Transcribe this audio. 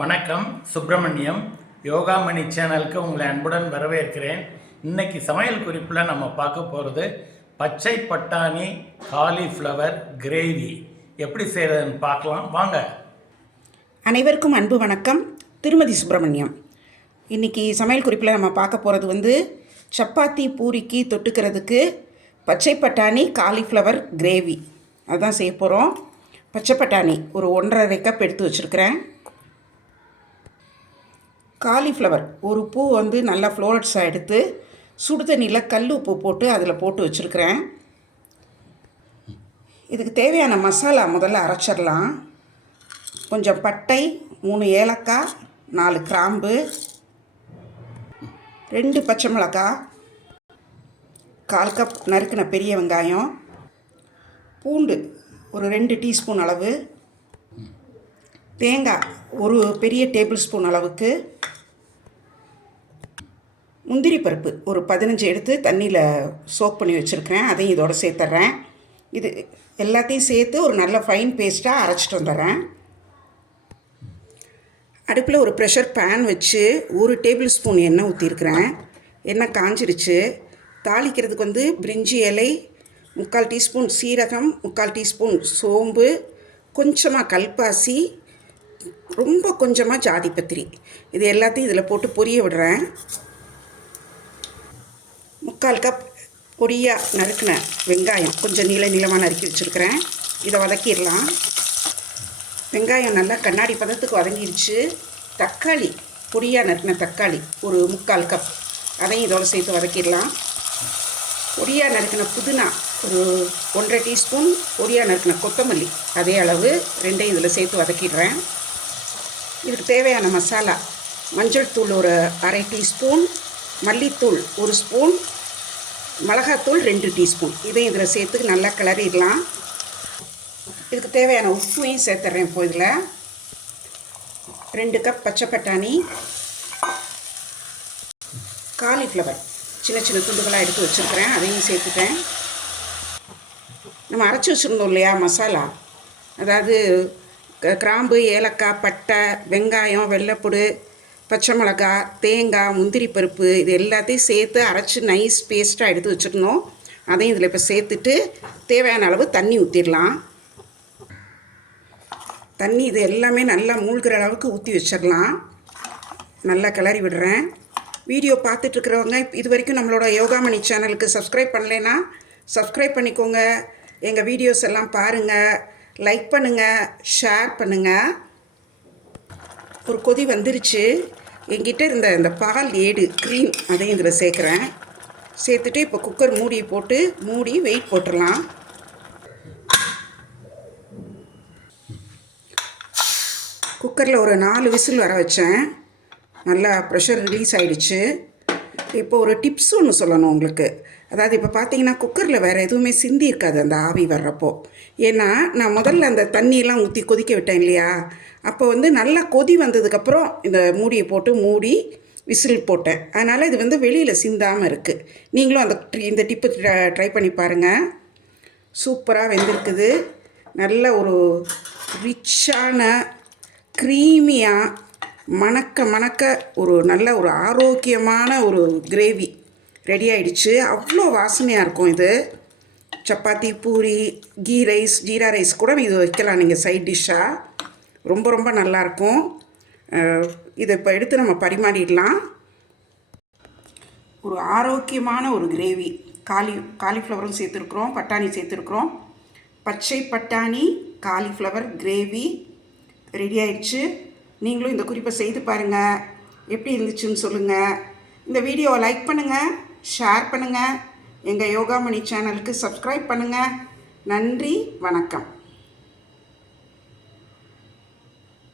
வணக்கம். சுப்பிரமணியம் யோகாமணி சேனலுக்கு உங்களை அன்புடன் வரவேற்கிறேன். இன்னைக்கு சமையல் குறிப்பில் நம்ம பார்க்க போகிறது பச்சை பட்டாணி காலிஃப்ளவர் கிரேவி எப்படி செய்கிறதுன்னு பார்க்கலாம் வாங்க. அனைவருக்கும் அன்பு வணக்கம். திருமதி சுப்பிரமணியம். இன்றைக்கி சமையல் குறிப்பில் நம்ம பார்க்க போகிறது சப்பாத்தி பூரிக்கு தொட்டுக்கிறதுக்கு பச்சை பட்டாணி காலிஃப்ளவர் கிரேவி அதுதான் செய்ய போகிறோம். பச்சை பட்டாணி ஒரு 1.5 கப் எடுத்து வச்சுருக்கிறேன். காலிஃப்ளவர் ஒரு பூ நல்லா ஃப்ளோரட்ஸாக எடுத்து சுடு தண்ணியில் கல் உப்பு போட்டு அதில் போட்டு வச்சுருக்கிறேன். இதுக்கு தேவையான மசாலா முதல்ல அரைச்சிடலாம். கொஞ்சம் பட்டை, 3 ஏலக்காய், 4 கிராம்பு, 2 பச்சை மிளகாய், 1/4 கப் நறுக்கின பெரிய வெங்காயம், பூண்டு ஒரு 2 டீஸ்பூன் அளவு, தேங்காய் ஒரு பெரிய டேபிள் ஸ்பூன் அளவுக்கு, முந்திரி பருப்பு ஒரு 15 எடுத்து தண்ணியில் சோக் பண்ணி வச்சுருக்கிறேன். அதையும் இதோடு சேர்த்துட்றேன். இது எல்லாத்தையும் சேர்த்து ஒரு நல்ல ஃபைன் பேஸ்ட்டாக அரைச்சிட்டு வந்துடுறேன். அடுப்பில் ஒரு ப்ரெஷர் பேன் வச்சு 1 டேபிள் ஸ்பூன் எண்ணெய் ஊற்றிருக்கிறேன். எண்ணெய் காஞ்சிருச்சு. தாளிக்கிறதுக்கு பிரிஞ்சி இலை, 3/4 டீஸ்பூன் சீரகம், 3/4 டீஸ்பூன் சோம்பு, கொஞ்சமாக கல்பாசி, ரொம்ப கொஞ்சமாக ஜாதிபத்திரி, இது எல்லாத்தையும் இதில் போட்டு பொரிய விடுறேன். 3/4 கப் பொடியாக நறுக்கின வெங்காயம் கொஞ்சம் நீளமாக நறுக்கி வச்சுருக்கிறேன். இதை வதக்கிடலாம். வெங்காயம் நல்லா கண்ணாடி பதத்துக்கு வதங்கிடுச்சு. தக்காளி பொடியாக நறுக்கின தக்காளி ஒரு 3/4 கப், அதையும் இதோடு சேர்த்து வதக்கிடலாம். பொடியாக நறுக்கின புதினா ஒரு 1.5 டீஸ்பூன், பொடியாக நறுக்கின கொத்தமல்லி அதே அளவு 2ஐயும் இதில் சேர்த்து வதக்கிடுறேன். இதுக்கு தேவையான மசாலா மஞ்சள் தூள் ஒரு 1/2 டீஸ்பூன், மல்லித்தூள் 1 ஸ்பூன், மிளகாத்தூள் 2 டீஸ்பூன், இதையும் இதில் சேர்த்து நல்லா கிளறிடலாம். இதுக்கு தேவையான உப்பையும் சேர்த்துட்றேன். இப்போ இதில் 2 கப் பச்சை பட்டாணி, காலிஃப்ளவர் சின்ன சின்ன துண்டுகளாக எடுத்து வச்சுருக்கிறேன், அதையும் சேர்த்துட்டேன். நம்ம அரைச்சி வச்சுருந்தோம் இல்லையா மசாலா, அதாவது கிராம்பு, ஏலக்காய், பட்டை, வெங்காயம், வெள்ளைப்பூடு, பச்சை மிளகாய், தேங்காய், முந்திரி பருப்பு, இது எல்லாத்தையும் சேர்த்து அரைச்சி நைஸ் பேஸ்ட்டாக எடுத்து வச்சுருந்தோம். அதையும் இதில் இப்போ சேர்த்துட்டு தேவையான அளவு தண்ணி ஊற்றிடலாம். தண்ணி இது எல்லாமே நல்லா மூழ்கிற அளவுக்கு ஊற்றி வச்சிடலாம். நல்லா கிளறி விடுறேன். வீடியோ பார்த்துட்ருக்கிறவங்க இது வரைக்கும் நம்மளோட யோகாமணி சேனலுக்கு சப்ஸ்கிரைப் பண்ணலைன்னா சப்ஸ்கிரைப் பண்ணிக்கோங்க. எங்கள் வீடியோஸ் எல்லாம் பாருங்கள், லைக் பண்ணுங்கள், ஷேர் பண்ணுங்கள். ஒரு கொதி வந்துருச்சு. என்கிட்ட இருந்த இந்த பால் ஏடு க்ரீம் அதையும் இதில் சேர்க்குறேன். சேர்த்துட்டு இப்போ குக்கர் மூடியை போட்டு மூடி வெயிட் போட்டுடலாம். குக்கரில் ஒரு 4 விசில் வர வச்சேன். நல்லா ப்ரெஷர் ரிலீஸ் ஆகிடுச்சு. இப்போ ஒரு டிப்ஸ் ஒன்று சொல்லணும் உங்களுக்கு. அதாவது இப்போ பார்த்தீங்கன்னா குக்கரில் வேறு எதுவுமே சிந்தி இருக்காது அந்த ஆவி வர்றப்போ. ஏன்னா நான் முதல்ல அந்த தண்ணியெல்லாம் ஊற்றி கொதிக்க விட்டேன் இல்லையா, அப்போ நல்லா கொதி வந்ததுக்கப்புறம் இந்த மூடியை போட்டு மூடி விசில் போட்டேன். அதனால் இது வெளியில் சிந்தாமல் இருக்குது. நீங்களும் இந்த டிப்பு ட்ரை பண்ணி பாருங்கள். சூப்பராக வெந்திருக்குது. நல்ல ஒரு ரிச்சான க்ரீமியாக மணக்க ஒரு நல்ல ஒரு ஆரோக்கியமான ஒரு கிரேவி ரெடி ஆகிடுச்சு. அவ்வளோ வாசனையாக இருக்கும். இது சப்பாத்தி, பூரி, கீ ரைஸ், ஜீரா ரைஸ் கூட இது வைக்கலாம் நீங்கள் சைட் டிஷ்ஷாக. ரொம்ப ரொம்ப நல்லாயிருக்கும். இதை இப்போ எடுத்து நம்ம பரிமாறிடலாம். ஒரு ஆரோக்கியமான ஒரு கிரேவி. காலிஃப்ளவரும் சேர்த்துருக்குறோம், பட்டாணி சேர்த்துருக்குறோம். பச்சை பட்டாணி காலிஃப்ளவர் கிரேவி ரெடி ஆயிடுச்சு. நீங்களும் இந்த குறிப்பை செய்து பாருங்கள். எப்படி இருந்துச்சுன்னு சொல்லுங்கள். இந்த வீடியோவை லைக் பண்ணுங்கள், ஷேர் பண்ணுங்கள். எங்கள் யோகாமணி சேனலுக்கு சப்ஸ்கிரைப் பண்ணுங்கள். நன்றி, வணக்கம்.